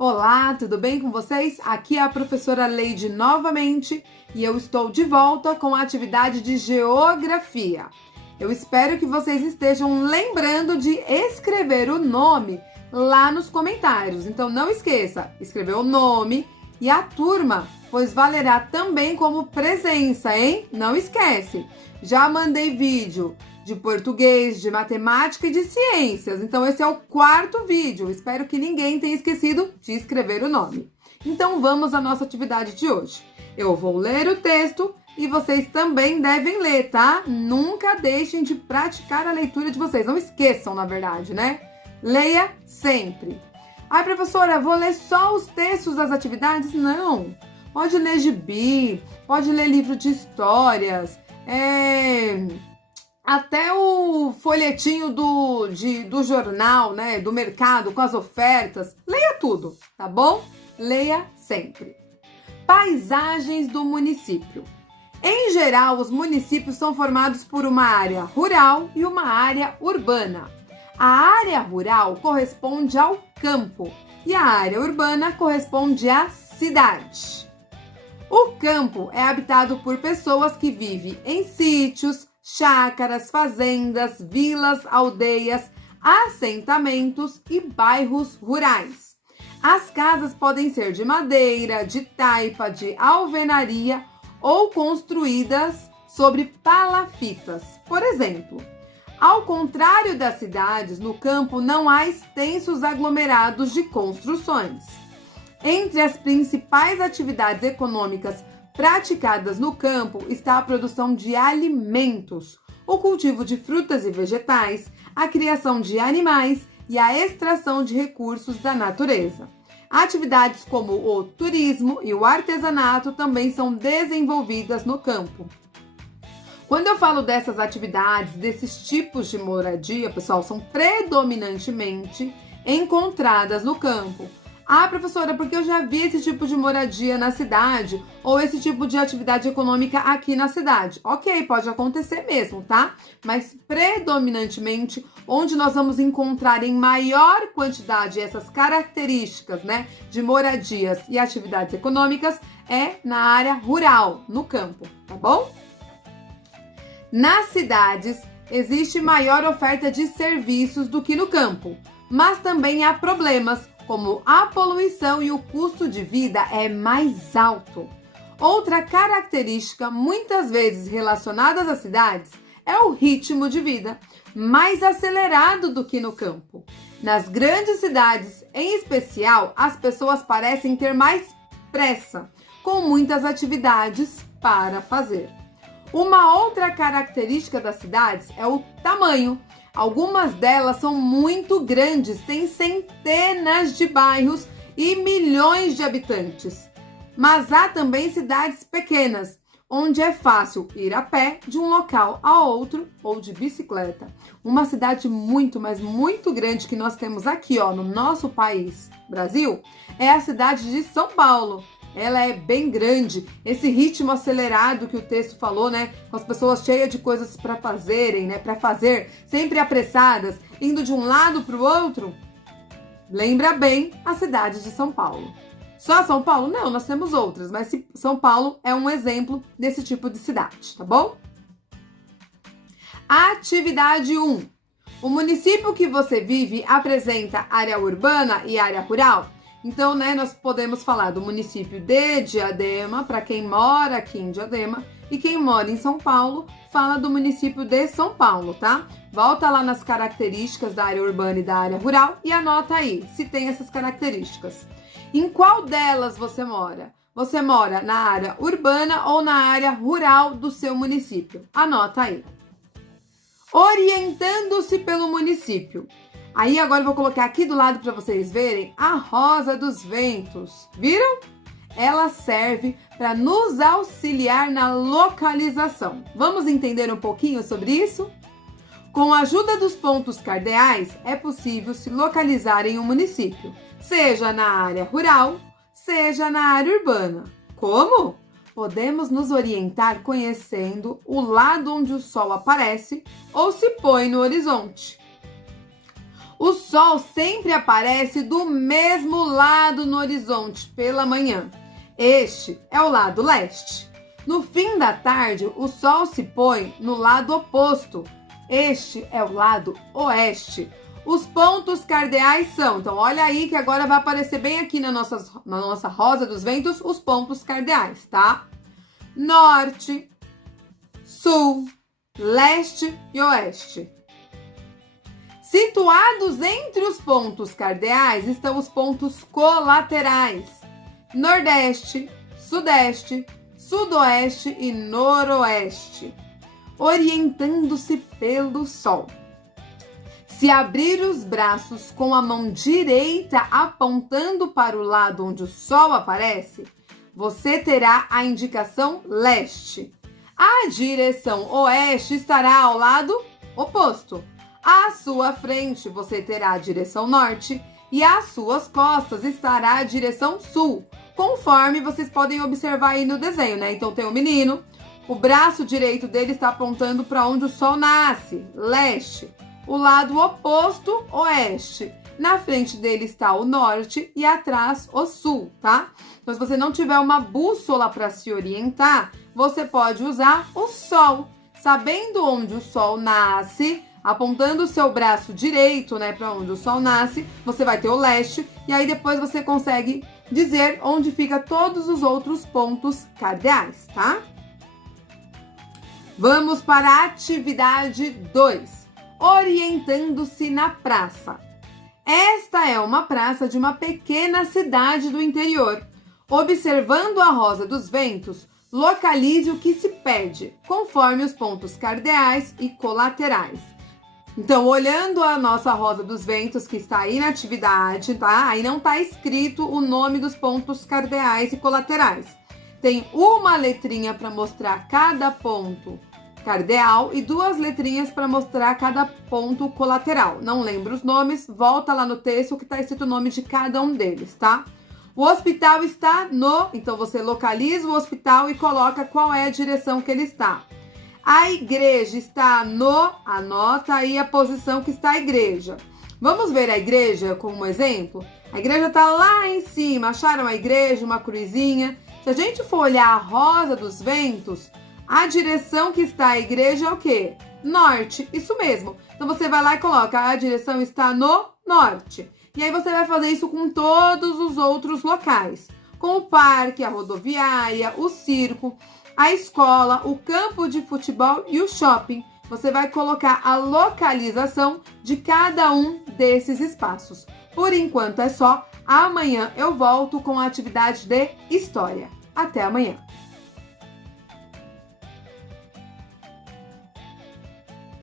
Olá, tudo bem com vocês? Aqui é a professora Leide novamente e eu estou de volta com a atividade de geografia. Eu espero que vocês estejam lembrando de escrever o nome lá nos comentários. Então não esqueça, escrever o nome e a turma, pois valerá também como presença, hein? Não esquece. Já mandei vídeo de português, de matemática e de ciências. Então esse é o 4º vídeo. Espero que ninguém tenha esquecido de escrever o nome. Então vamos à nossa atividade de hoje. Eu vou ler o texto e vocês também devem ler, tá? Nunca deixem de praticar a leitura de vocês. Não esqueçam, na verdade, né? Leia sempre. Ai, professora, vou ler só os textos das atividades? Não. Pode ler gibi, pode ler livro de histórias, até o folhetinho do jornal, né? Do mercado, com as ofertas. Leia tudo, tá bom? Leia sempre. Paisagens do município. Em geral, os municípios são formados por uma área rural e uma área urbana. A área rural corresponde ao campo e a área urbana corresponde à cidade. O campo é habitado por pessoas que vivem em sítios, chácaras, fazendas, vilas, aldeias, assentamentos e bairros rurais. As casas podem ser de madeira, de taipa, de alvenaria ou construídas sobre palafitas. Por exemplo, ao contrário das cidades, no campo não há extensos aglomerados de construções. Entre as principais atividades econômicas praticadas no campo está a produção de alimentos, o cultivo de frutas e vegetais, a criação de animais e a extração de recursos da natureza. Atividades como o turismo e o artesanato também são desenvolvidas no campo. Quando eu falo dessas atividades, desses tipos de moradia, pessoal, são predominantemente encontradas no campo. Ah, professora, porque eu já vi esse tipo de moradia na cidade ou esse tipo de atividade econômica aqui na cidade. Ok, pode acontecer mesmo, tá? Mas predominantemente, onde nós vamos encontrar em maior quantidade essas características, né, de moradias e atividades econômicas é na área rural, no campo, tá bom? Nas cidades, existe maior oferta de serviços do que no campo, mas também há problemas, como a poluição e o custo de vida é mais alto. Outra característica, muitas vezes relacionada às cidades, é o ritmo de vida, mais acelerado do que no campo. Nas grandes cidades, em especial, as pessoas parecem ter mais pressa, com muitas atividades para fazer. Uma outra característica das cidades é o tamanho. Algumas delas são muito grandes, têm centenas de bairros e milhões de habitantes. Mas há também cidades pequenas, onde é fácil ir a pé de um local a outro ou de bicicleta. Uma cidade muito, mas muito grande que nós temos aqui, no nosso país, Brasil, é a cidade de São Paulo. Ela é bem grande, esse ritmo acelerado que o texto falou, né? Com as pessoas cheias de coisas para fazerem, né? Para fazer, sempre apressadas, indo de um lado para o outro. Lembra bem a cidade de São Paulo. Só São Paulo? Não, nós temos outras, mas São Paulo é um exemplo desse tipo de cidade, tá bom? Atividade 1. O município que você vive apresenta área urbana e área rural? Então, né, nós podemos falar do município de Diadema, para quem mora aqui em Diadema, e quem mora em São Paulo, fala do município de São Paulo, tá? Volta lá nas características da área urbana e da área rural e anota aí se tem essas características. Em qual delas você mora? Você mora na área urbana ou na área rural do seu município? Anota aí. Orientando-se pelo município. Aí agora eu vou colocar aqui do lado para vocês verem a rosa dos ventos. Viram? Ela serve para nos auxiliar na localização. Vamos entender um pouquinho sobre isso? Com a ajuda dos pontos cardeais, é possível se localizar em um município, seja na área rural, seja na área urbana. Como? Podemos nos orientar conhecendo o lado onde o sol aparece ou se põe no horizonte. O sol sempre aparece do mesmo lado no horizonte pela manhã. Este é o lado leste. No fim da tarde, o sol se põe no lado oposto. Este é o lado oeste. Os pontos cardeais são, então olha aí que agora vai aparecer bem aqui na nossa rosa dos ventos os pontos cardeais, tá? Norte, sul, leste e oeste. Situados entre os pontos cardeais estão os pontos colaterais: nordeste, sudeste, sudoeste e noroeste, orientando-se pelo sol. Se abrir os braços com a mão direita apontando para o lado onde o sol aparece, você terá a indicação leste. A direção oeste estará ao lado oposto. À sua frente você terá a direção norte e às suas costas estará a direção sul, conforme vocês podem observar aí no desenho, né? Então tem o menino, o braço direito dele está apontando para onde o sol nasce, leste. O lado oposto, oeste. Na frente dele está o norte e atrás o sul, tá? Então, se você não tiver uma bússola para se orientar, você pode usar o sol. Sabendo onde o sol nasce, apontando o seu braço direito, né, para onde o sol nasce, você vai ter o leste e aí depois você consegue dizer onde fica todos os outros pontos cardeais, tá? Vamos para a atividade 2. Orientando-se na praça. Esta é uma praça de uma pequena cidade do interior. Observando a rosa dos ventos, localize o que se pede, conforme os pontos cardeais e colaterais. Então, olhando a nossa rosa dos ventos que está aí na atividade, tá? Aí não está escrito o nome dos pontos cardeais e colaterais. Tem uma letrinha para mostrar cada ponto cardeal e 2 letrinhas para mostrar cada ponto colateral. Não lembro os nomes, volta lá no texto que está escrito o nome de cada um deles, tá? O hospital está no... Então, você localiza o hospital e coloca qual é a direção que ele está. A igreja está no... Anota aí a posição que está a igreja. Vamos ver a igreja como exemplo? A igreja está lá em cima. Acharam a igreja, uma cruzinha? Se a gente for olhar a rosa dos ventos, a direção que está a igreja é o quê? Norte, isso mesmo. Então, você vai lá e coloca, a direção está no norte. E aí, você vai fazer isso com todos os outros locais. Com o parque, a rodoviária, o circo, a escola, o campo de futebol e o shopping. Você vai colocar a localização de cada um desses espaços. Por enquanto é só. Amanhã eu volto com a atividade de história. Até amanhã!